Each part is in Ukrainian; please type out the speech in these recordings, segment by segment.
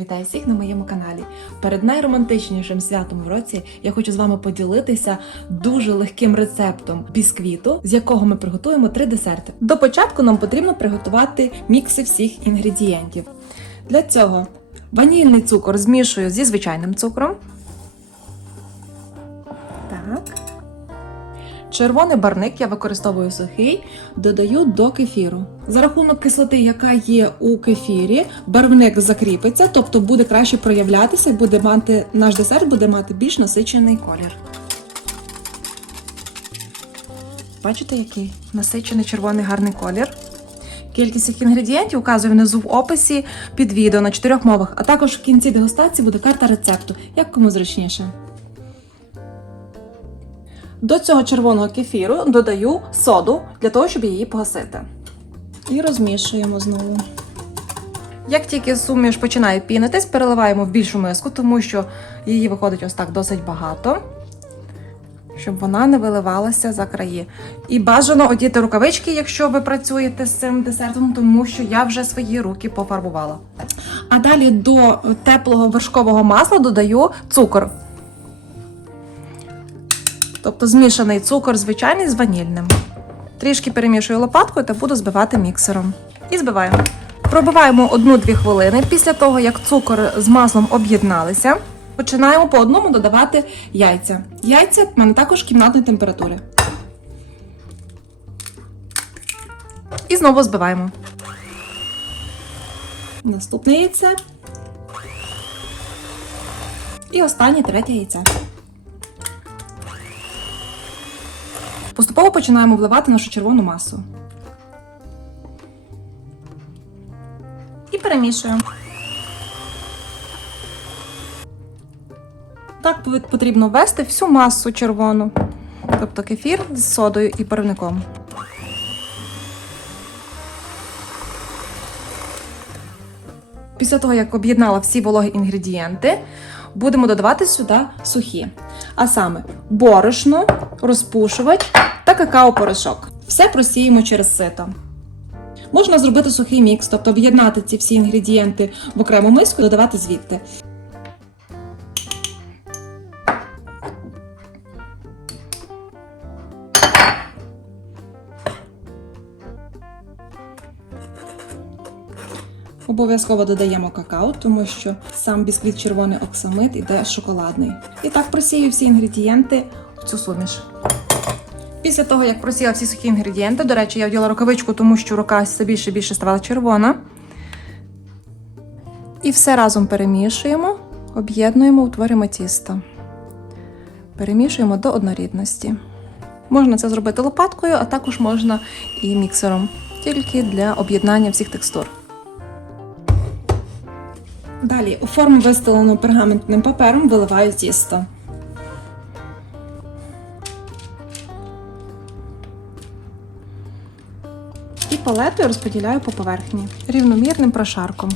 Вітаю всіх на моєму каналі. Перед найромантичнішим святом в році я хочу з вами поділитися дуже легким рецептом бісквіту, з якого ми приготуємо три десерти. До початку нам потрібно приготувати мікси всіх інгредієнтів. Для цього ванільний цукор змішую зі звичайним цукром. Червоний барник я використовую сухий, додаю до кефіру. За рахунок кислоти, яка є у кефірі, барвник закріпиться, тобто буде краще проявлятися, буде мати наш десерт буде мати більш насичений колір. Бачите, який насичений червоний гарний колір. Кількість цих інгредієнтів указую внизу в описі під відео на чотирьох мовах, а також в кінці дегустації буде карта рецепту, як кому зручніше. До цього червоного кефіру додаю соду для того, щоб її погасити. І розмішуємо знову. Як тільки суміш починає пінитись, переливаємо в більшу миску, тому що її виходить ось так досить багато, щоб вона не виливалася за краї. І бажано одіти рукавички, якщо ви працюєте з цим десертом, тому що я вже свої руки пофарбувала. А далі до теплого вершкового масла додаю цукор. Тобто змішаний цукор звичайний з ванільним. Трішки перемішую лопаткою та буду збивати міксером. І збиваємо. Пробиваємо 1-2 хвилини. Після того, як цукор з маслом об'єдналися, починаємо по одному додавати яйця. Яйця в мене також кімнатної температури. І знову збиваємо. Наступне яйце. І останнє третє яйце. Поступово починаємо вливати нашу червону масу. І перемішуємо. Так потрібно ввести всю масу червону, тобто кефір з содою і парником. Після того, як об'єднала всі вологі інгредієнти, будемо додавати сюди сухі. А саме борошно, розпушувач какао-порошок. Все просіємо через сито. Можна зробити сухий мікс, тобто об'єднати ці всі інгредієнти в окрему миску і додавати звідти. Обов'язково додаємо какао, тому що сам бісквіт червоний оксамит іде шоколадний. І так просію всі інгредієнти в цю суміш. Після того, як просіла всі сухі інгредієнти, до речі, я вділа рукавичку, тому що рука все більше більше ставала червона. І все разом перемішуємо, об'єднуємо, утворюємо тісто. Перемішуємо до однорідності. Можна це зробити лопаткою, а також можна і міксером, тільки для об'єднання всіх текстур. Далі у форму вистелену пергаментним папером виливаю тісто. Палетою розподіляю по поверхні рівномірним прошарком.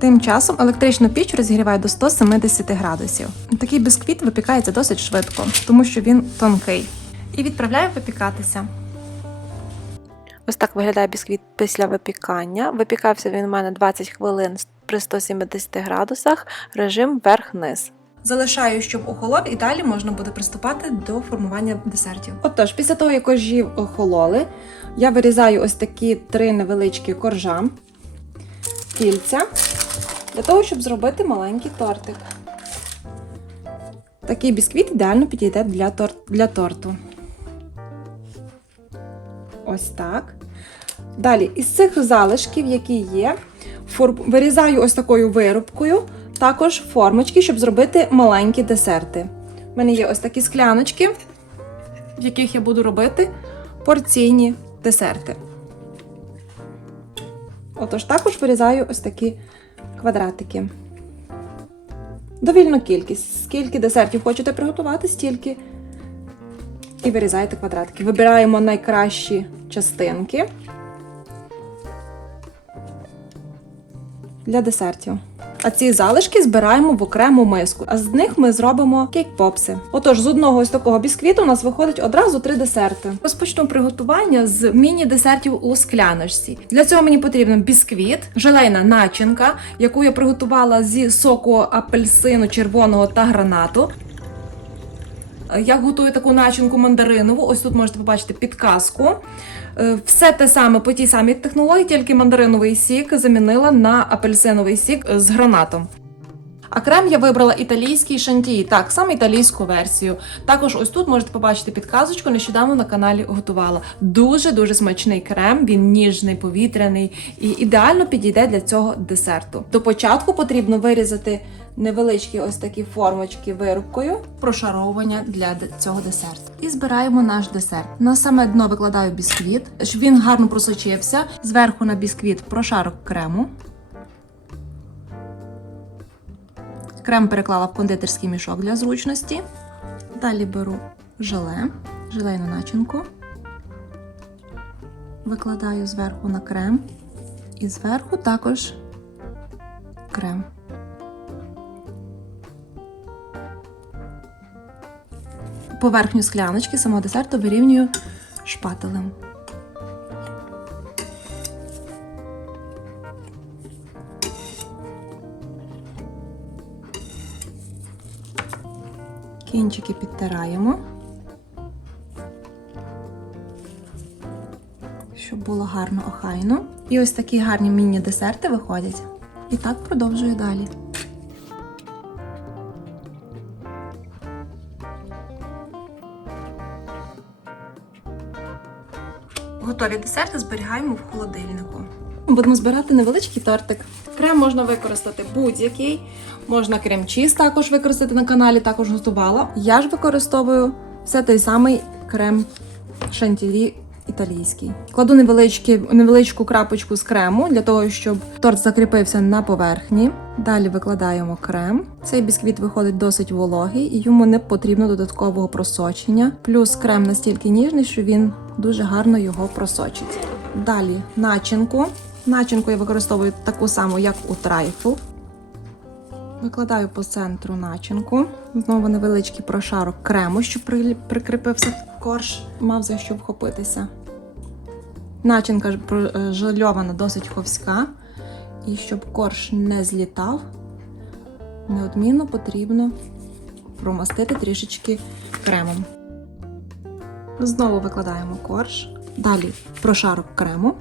Тим часом електричну піч розігріваю до 170 градусів. Такий бісквіт випікається досить швидко, тому що він тонкий. І відправляю випікатися. Ось так виглядає бісквіт після випікання. Випікався він у мене 20 хвилин при 170 градусах, режим верх-низ. Залишаю, щоб охолов, і далі можна буде приступати до формування десертів. Отож, після того, як коржі охололи, я вирізаю ось такі три невеличкі коржа, кільця, для того, щоб зробити маленький тортик. Такий бісквіт ідеально підійде для, тор- для торту. Ось так. Далі, із цих залишків, які є, вирізаю ось такою вирубкою також формочки, щоб зробити маленькі десерти. У мене є ось такі скляночки, в яких я буду робити порційні десерти. Отож, також вирізаю ось такі квадратики. Довільну кількість. Скільки десертів хочете приготувати, стільки. І вирізаєте квадратики. Вибираємо найкращі частинки для десертів. А ці залишки збираємо в окрему миску, а з них ми зробимо кейк-попси. Отож, з одного ось такого бісквіту у нас виходить одразу три десерти. Розпочну приготування з міні-десертів у скляночці. Для цього мені потрібен бісквіт, желейна начинка, яку я приготувала зі соку апельсину, червоного та гранату. Я готую таку начинку мандаринову. Ось тут можете побачити підказку. Е, Все те саме по тій самій технології, тільки мандариновий сік замінила на апельсиновий сік з гранатом. А крем я вибрала італійський шантії, так, саме італійську версію. Також ось тут можете побачити підказочку, нещодавно на каналі готувала. Дуже-дуже смачний крем, він ніжний, повітряний і ідеально підійде для цього десерту. До початку потрібно вирізати невеличкі ось такі формочки вирубкою, прошаровування для цього десерту. І збираємо наш десерт. На саме дно викладаю бісквіт, щоб він гарно просочився. Зверху на бісквіт прошарок крему. Крем переклала в кондитерський мішок для зручності. Далі беру желе, желейну начинку. Викладаю зверху на крем. І зверху також крем. Поверхню скляночки самого десерту вирівнюю шпателем. Кінчики підтираємо, щоб було гарно охайно. І ось такі гарні міні-десерти виходять. І так продовжую далі. Готові десерти зберігаємо в холодильнику. Будемо збирати невеличкий тортик. Крем можна використати будь-який. Можна крем-чіз також використати на каналі, також готувала. Я ж використовую все той самий крем шантілі італійський. Кладу невеличку крапочку з крему для того, щоб торт закріпився на поверхні. Далі викладаємо крем. Цей бісквіт виходить досить вологий і йому не потрібно додаткового просочення. Плюс крем настільки ніжний, що він дуже гарно його просочить. Далі начинку. Начинку я використовую таку саму, як у трайфл. Викладаю по центру начинку. Знову невеличкий прошарок крему, щоб прикріпився корж, мав за що вхопитися. Начинка ж е, жильована досить ховська. І щоб корж не злітав, неодмінно потрібно промастити трішечки кремом. Знову викладаємо корж. Далі прошарок крему.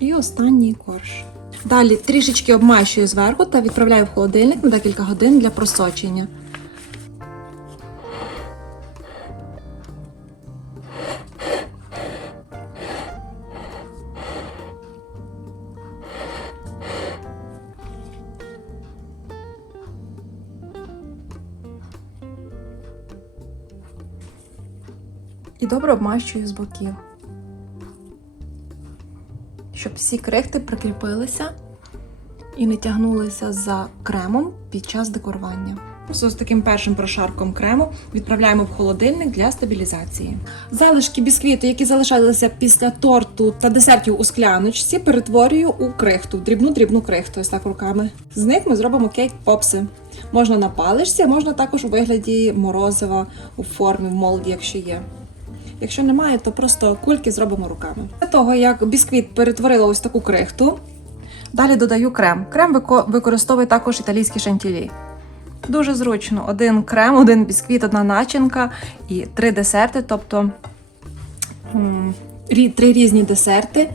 І останній корж. Далі трішечки обмащую зверху та відправляю в холодильник на декілька годин для просочення. І добре обмащую з боків щоб всі крихти прикріпилися і не тягнулися за кремом під час декорування. Ось з таким першим прошарком крему відправляємо в холодильник для стабілізації. Залишки бісквіту, які залишалися після торту та десертів у скляночці, перетворюю у крихту, дрібну-дрібну крихту, ось так руками. З них ми зробимо кейк-попси. Можна на паличці, а можна також у вигляді морозива у формі, в молді, якщо є. Якщо немає, то просто кульки зробимо руками. Для того, як бісквіт перетворила ось таку крихту, далі додаю крем. Крем вико- використовую також італійські шантілі. Дуже зручно. Один крем, один бісквіт, одна начинка і три десерти, тобто три різні десерти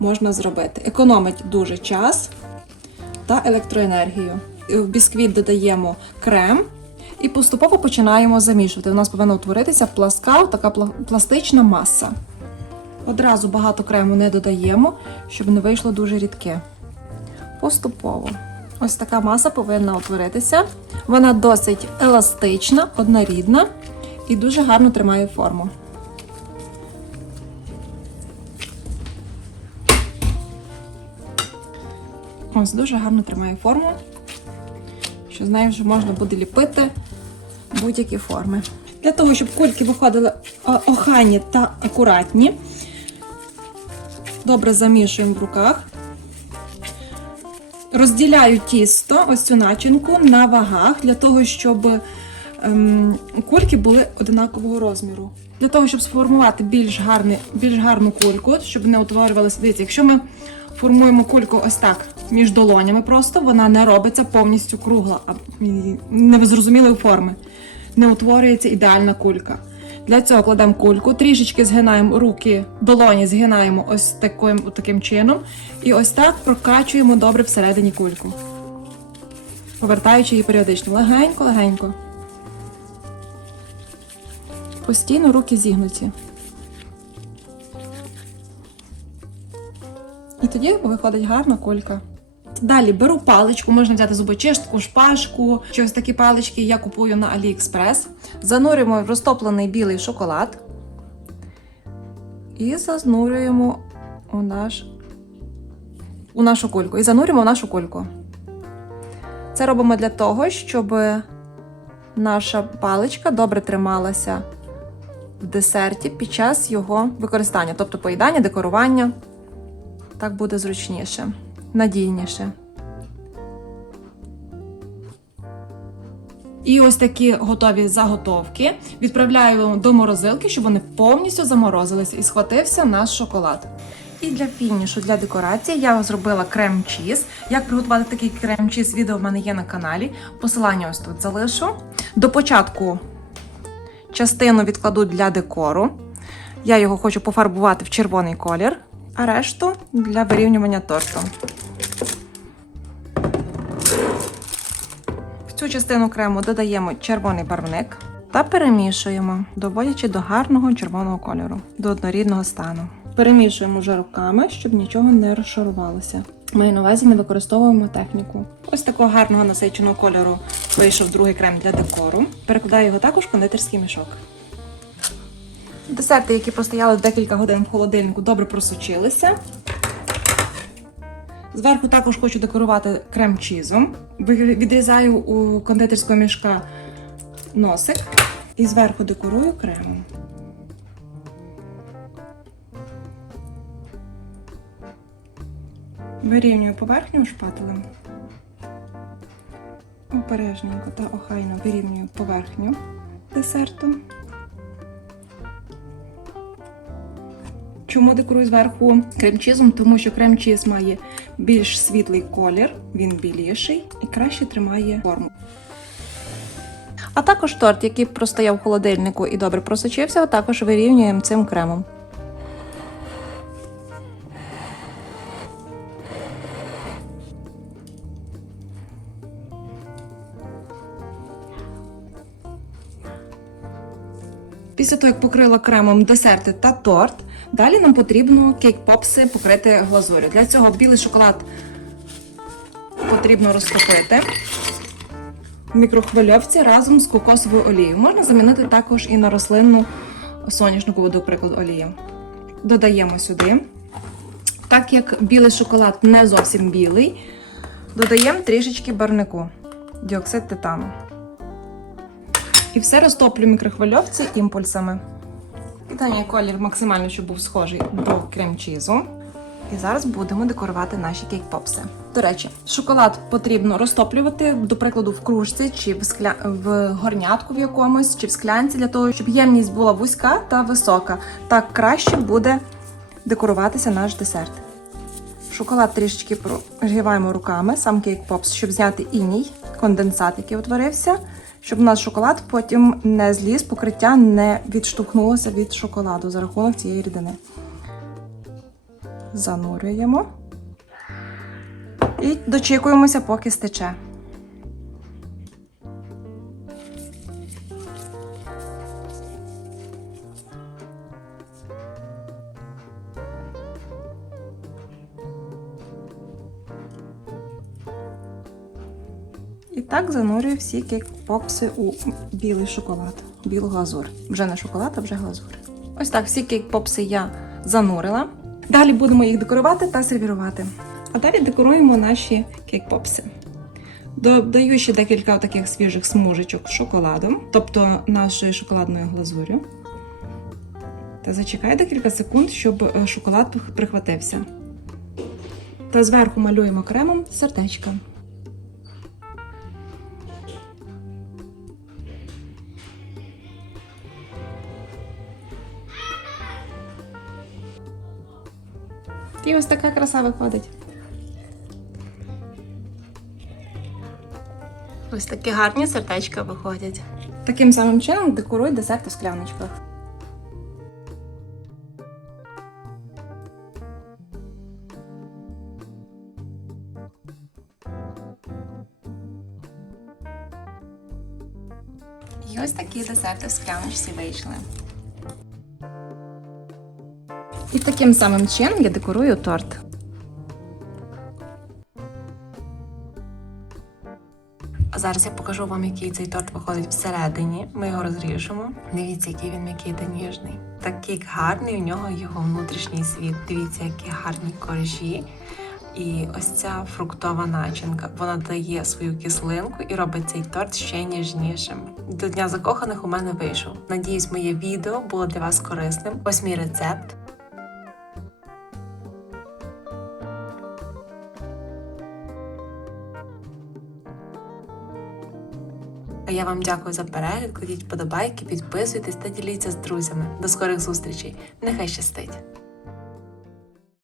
можна зробити. Економить дуже час та електроенергію. В бісквіт додаємо крем і поступово починаємо замішувати. У нас повинна утворитися пласка, така пластична маса. Одразу багато крему не додаємо, щоб не вийшло дуже рідке. Поступово. Ось така маса повинна утворитися. Вона досить еластична, однорідна і дуже гарно тримає форму. Ось дуже гарно тримає форму, що з нею вже можна буде ліпити будь-які форми. Для того, щоб кульки виходили охайні та акуратні, добре замішуємо в руках. Розділяю тісто, ось цю начинку на вагах для того, щоб ем, кульки були одинакового розміру. Для того, щоб сформувати більш, гарний, більш гарну кульку, щоб не утворювалися. Дивіться, якщо ми формуємо кульку ось так між долонями, просто вона не робиться повністю кругла, а незрозумілої форми. Не утворюється ідеальна кулька. Для цього кладемо кульку, трішечки згинаємо руки, долоні згинаємо ось таким, таким чином. І ось так прокачуємо добре всередині кульку. Повертаючи її періодично. Легенько, легенько. Постійно руки зігнуті. І тоді виходить гарна кулька. Далі беру паличку, можна взяти зубочистку, шпажку, чи ось такі палички я купую на AliExpress. Занурюємо в розтоплений білий шоколад і занурюємо у, наш, у нашу кульку. І занурюємо в нашу кульку. Це робимо для того, щоб наша паличка добре трималася в десерті під час його використання, тобто поїдання, декорування. Так буде зручніше, надійніше. І ось такі готові заготовки відправляю до морозилки, щоб вони повністю заморозились і схватився наш шоколад. І для фінішу, для декорації я зробила крем-чіз. Як приготувати такий крем-чіз, відео в мене є на каналі. Посилання ось тут залишу. До початку частину відкладу для декору. Я його хочу пофарбувати в червоний колір, а решту для вирівнювання торту. В цю частину крему додаємо червоний барвник та перемішуємо, доводячи до гарного червоного кольору, до однорідного стану. Перемішуємо вже руками, щоб нічого не розшарувалося. Маю на увазі не використовуємо техніку. Ось такого гарного насиченого кольору вийшов другий крем для декору. Перекладаю його також в кондитерський мішок. Десерти, які простояли декілька годин в холодильнику, добре просочилися. Зверху також хочу декорувати крем-чізом. Відрізаю у кондитерського мішка носик і зверху декорую кремом. Вирівнюю поверхню шпателем. Обережненько та охайно вирівнюю поверхню десерту. Чому декорую зверху крем-чізом? Тому що крем-чіз має більш світлий колір, він біліший і краще тримає форму. А також торт, який простояв в холодильнику і добре просочився, також вирівнюємо цим кремом. Після того, як покрила кремом десерти та торт, далі нам потрібно кейк-попси покрити глазур'ю. Для цього білий шоколад потрібно розтопити в мікрохвильовці разом з кокосовою олією. Можна замінити також і на рослинну соняшникову, до прикладу, олію. Додаємо сюди. Так як білий шоколад не зовсім білий, додаємо трішечки барнику, діоксид титану. І все розтоплю мікрохвильовці імпульсами. Питання колір максимально, щоб був схожий до крем-чізу. І зараз будемо декорувати наші кейк-попси. До речі, шоколад потрібно розтоплювати, до прикладу, в кружці чи в, скля... в горнятку в якомусь, чи в склянці, для того, щоб ємність була вузька та висока. Так краще буде декоруватися наш десерт. Шоколад трішечки прогріваємо руками, сам кейк-попс, щоб зняти іній, конденсат, який утворився, щоб у нас шоколад потім не зліз, покриття не відштовхнулося від шоколаду за рахунок цієї рідини. Занурюємо і дочікуємося, поки стече. І так занурюю всі кейк-попси у білий шоколад, білу глазур. Вже не шоколад, а вже глазур. Ось так, всі кейк-попси я занурила. Далі будемо їх декорувати та сервірувати. А далі декоруємо наші кейк-попси. Додаю ще декілька таких свіжих смужечок з шоколадом, тобто нашою шоколадною глазур'ю. Та зачекай декілька секунд, щоб е, шоколад прихватився. Та зверху малюємо кремом сердечка. І ось така краса виходить. Ось такі гарні сердечка виходять. Таким самим чином декоруй десерт у скляночках. І ось такі десерти в скляночці вийшли. І таким самим чином я декорую торт. А зараз я покажу вам, який цей торт виходить всередині. Ми його розріжемо. Дивіться, який він м'який та ніжний. Такий гарний у нього його внутрішній світ. Дивіться, які гарні коржі. І ось ця фруктова начинка. Вона дає свою кислинку і робить цей торт ще ніжнішим. До дня закоханих у мене вийшов. Надіюсь, моє відео було для вас корисним. Ось мій рецепт. Я вам дякую за перегляд. Кладіть вподобайки, підписуйтесь та діліться з друзями. До скорих зустрічей. Нехай щастить!